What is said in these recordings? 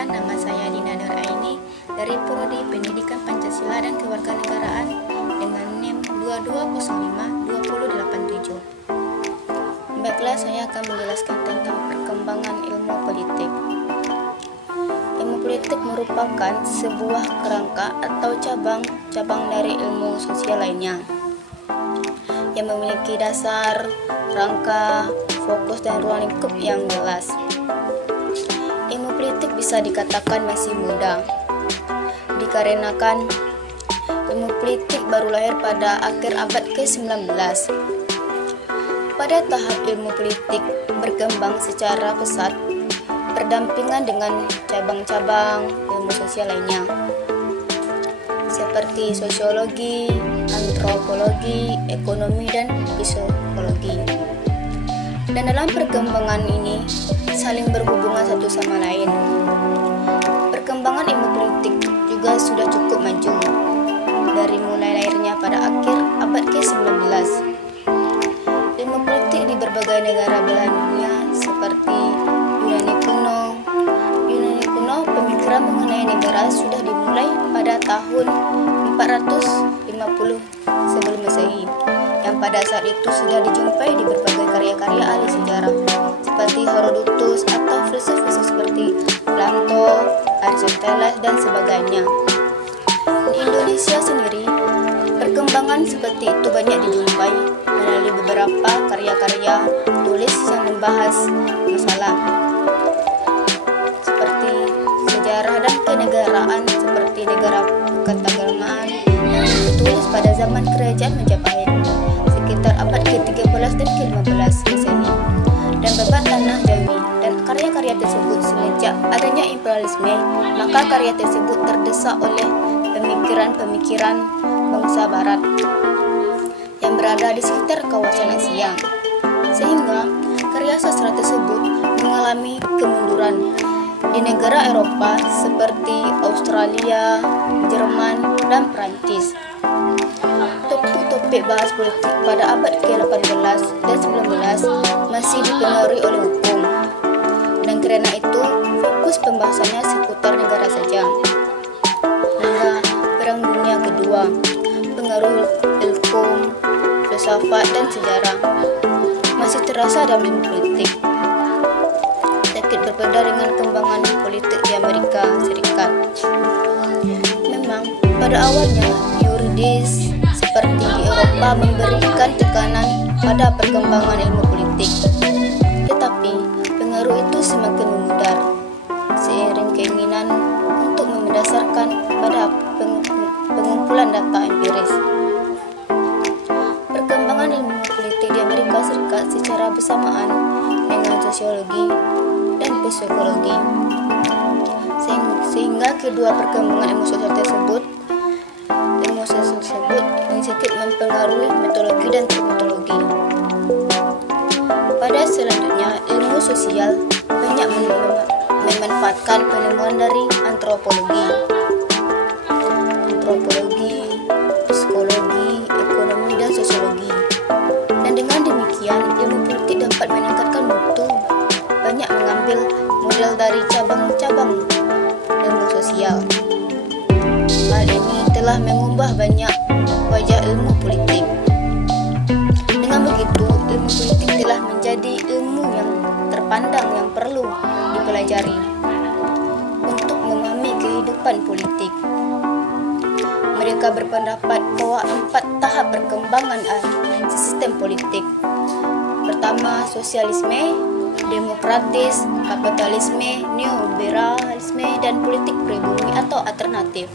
Perkenalkan, nama saya Dina Nuraini dari Prodi Pendidikan Pancasila dan Kewarganegaraan dengan NIM 22052087. Baiklah, saya akan menjelaskan tentang perkembangan ilmu politik. Ilmu politik merupakan sebuah kerangka atau cabang dari ilmu sosial lainnya yang memiliki dasar, rangka, fokus, dan ruang lingkup yang jelas. Ilmu politik bisa dikatakan masih muda, dikarenakan ilmu politik baru lahir pada akhir abad ke-19. Pada tahap ilmu politik berkembang secara pesat, berdampingan dengan cabang-cabang ilmu sosial lainnya, seperti sosiologi, antropologi, ekonomi, dan psikologi. Dan dalam perkembangan ini saling berhubungan satu sama lain. Perkembangan ilmu politik juga sudah cukup maju dari mulai lahirnya pada akhir abad ke-19. Ilmu politik di berbagai negara belahan dunia seperti Yunani kuno, pemikiran mengenai negara sudah dimulai pada tahun 450 sebelum Masehi, yang pada saat itu sudah dijumpai di berbagai karya-karya ahli sejarah seperti Herodotus atau filsuf-filsuf seperti Plato, Aristoteles, dan sebagainya. Di Indonesia sendiri, perkembangan seperti itu banyak dijumpai melalui beberapa karya-karya tulis yang membahas masalah seperti sejarah dan kenegaraan, seperti negara ketatanegaraan yang ditulis pada zaman kerajaan Majapahit sekitar abad ke-13 dan ke-15 Masehi, dan beban tanah Jawi. Dan karya-karya tersebut sejak adanya imperialisme, maka karya tersebut terdesak oleh pemikiran-pemikiran bangsa barat yang berada di sekitar kawasan Asia, sehingga karya sastra tersebut mengalami kemunduran di negara Eropa seperti Australia, Jerman, dan Prancis. Topik bahas politik pada abad ke-18 dan 19 masih dipengaruhi oleh hukum, dan karena itu fokus pembahasannya seputar negara saja. Hingga Perang Dunia Kedua, pengaruh ilmu, filsafat, dan sejarah masih terasa dalam ilmu politik. Sedikit berbeda dengan kembangan politik di Amerika Serikat. Memang pada awalnya yuridis seperti di Eropa memberikan tekanan pada perkembangan ilmu politik, tetapi pengaruh itu semakin memudar seiring keinginan untuk mendasarkan pada pengumpulan data empiris. Perkembangan ilmu politik di Amerika Serikat secara bersamaan dengan sosiologi dan psikologi, sehingga kedua perkembangan ilmu sosial tersebut sedikit mempengaruhi metodologi dan metodologi. Pada selanjutnya, ilmu sosial banyak memanfaatkan penemuan dari antropologi, psikologi, ekonomi, dan sosiologi. Dan dengan demikian, ilmu politik dapat meningkatkan mutu, banyak mengambil model dari cabang-cabang ilmu sosial. Hal ini telah mengubah banyak wajah ilmu politik. Dengan begitu, ilmu politik telah menjadi ilmu yang terpandang yang perlu dipelajari untuk memahami kehidupan politik. Mereka berpendapat bahwa 4 tahap perkembangan sistem politik. Pertama, sosialisme, demokratis, kapitalisme, neoliberalisme, dan politik pribumi atau alternatif.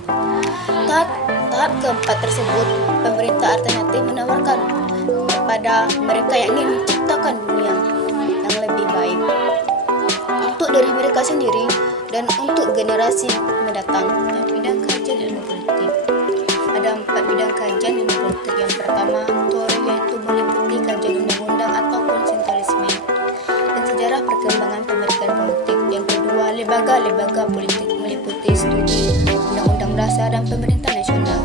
Tahap keempat tersebut, pemerintah alternatif menawarkan kepada mereka yang ingin menciptakan dunia yang lebih baik untuk diri mereka sendiri dan untuk generasi mendatang. Bidang kajian ilmu politik. Ada 4 bidang kajian ilmu politik. Yang pertama, teori, yaitu meliputi kajian undang-undang atau konstitusionalisme dan sejarah perkembangan pemerintahan politik. Yang kedua, lembaga politik, meliputi studi undang-undang dasar dan pemerintah nasional,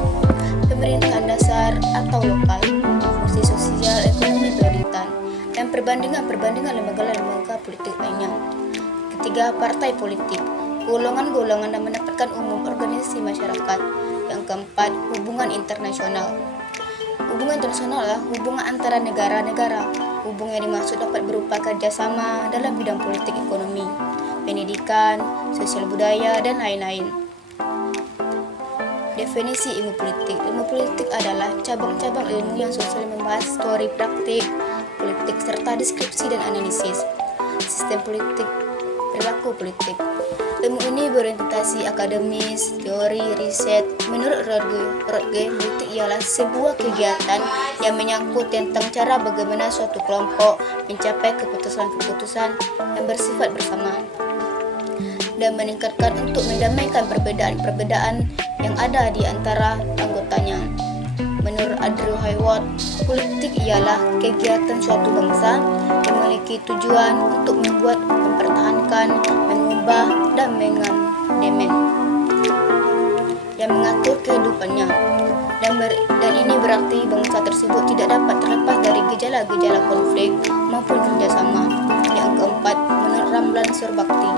pemerintahan dasar atau lokal, fungsi sosial, ekonomi pemerintahan, dan perbandingan lembaga politik lainnya. Ketiga, partai politik, golongan-golongan dan mendapatkan umum organisasi masyarakat. Yang keempat, hubungan internasional. Hubungan internasional adalah hubungan antara negara-negara. Hubungan yang dimaksud dapat berupa kerjasama dalam bidang politik, ekonomi, pendidikan, sosial budaya, dan lain-lain. Definisi ilmu politik. Ilmu politik adalah cabang-cabang ilmu yang sosial membahas teori praktik politik serta deskripsi dan analisis sistem politik, perilaku politik. Ilmu ini berorientasi akademis, teori, riset. Menurut Rodge, politik ialah sebuah kegiatan yang menyangkut tentang cara bagaimana suatu kelompok mencapai keputusan-keputusan yang bersifat bersama dan meningkatkan untuk mendamaikan perbedaan-perbedaan yang ada di antara anggotanya. Menurut Andrew Haywood, politik ialah kegiatan suatu bangsa yang memiliki tujuan untuk membuat, mempertahankan, mengubah, dan mengamandemen yang mengatur kehidupannya. Dan ini berarti bangsa tersebut tidak dapat terlepas dari gejala-gejala konflik maupun kerjasama. Yang keempat, menurut Ramlan Surbakti,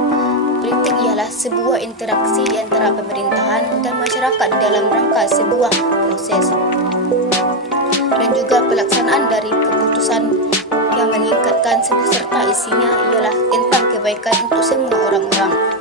politik ialah sebuah interaksi di antara pemerintahan dan masyarakat dalam rangka sebuah proses dan juga pelaksanaan dari keputusan yang meningkatkan serta isinya ialah tentang kebaikan untuk semua orang-orang.